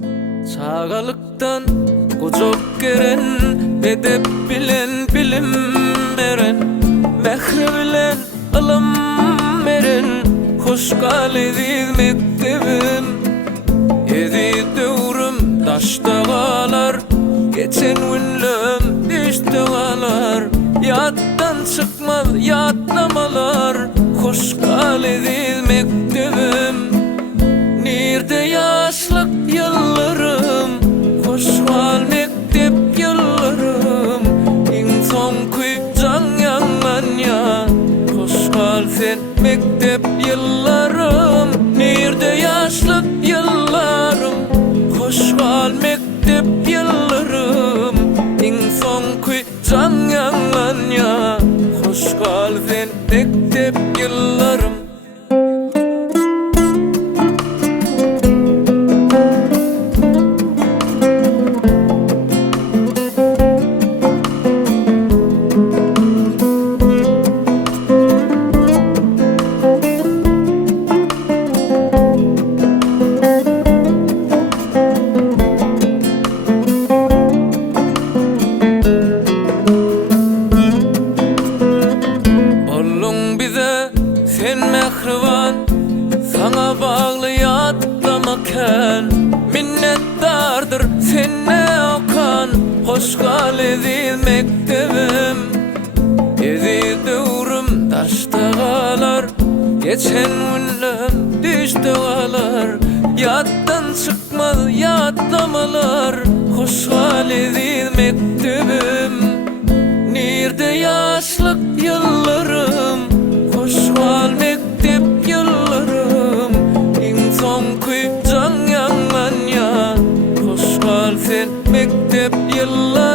Çağalıktan kocak geren, edep bilen bilim veren, mehre bilen ılım veren, hoş galediz mektebim. Edi dövrüm taşta kalar, geçen günlüm düşte kalar. Yattan çıkmaz yatlamalar, hoş galediz mektebim. Nirde yaşlık yıllarım, hoş gal mektep yıllarım. İn son kuy can yanlan ya, hoş gal sen mektep yıllarım. Nirde yaşlık yıllarım, hoş gal mektep yıllarım. İn son kuy can yanlan ya, hoş gal sen mektep yıllarım. Sen mehriban, sana bağlı yatlamaken, minnettardır senne okan, hoş galediz mektebim. Edi dövrüm taşta kalar, geçen günlüm düşte kalar. Yattan çıkmaz yatlamalar, hoş galediz mektebim. Nirde yaşlık yıllarım, hoş gal mektep yıllarım. İn son kuy can yanlan ya, hoş gal sen mektep yıllarım.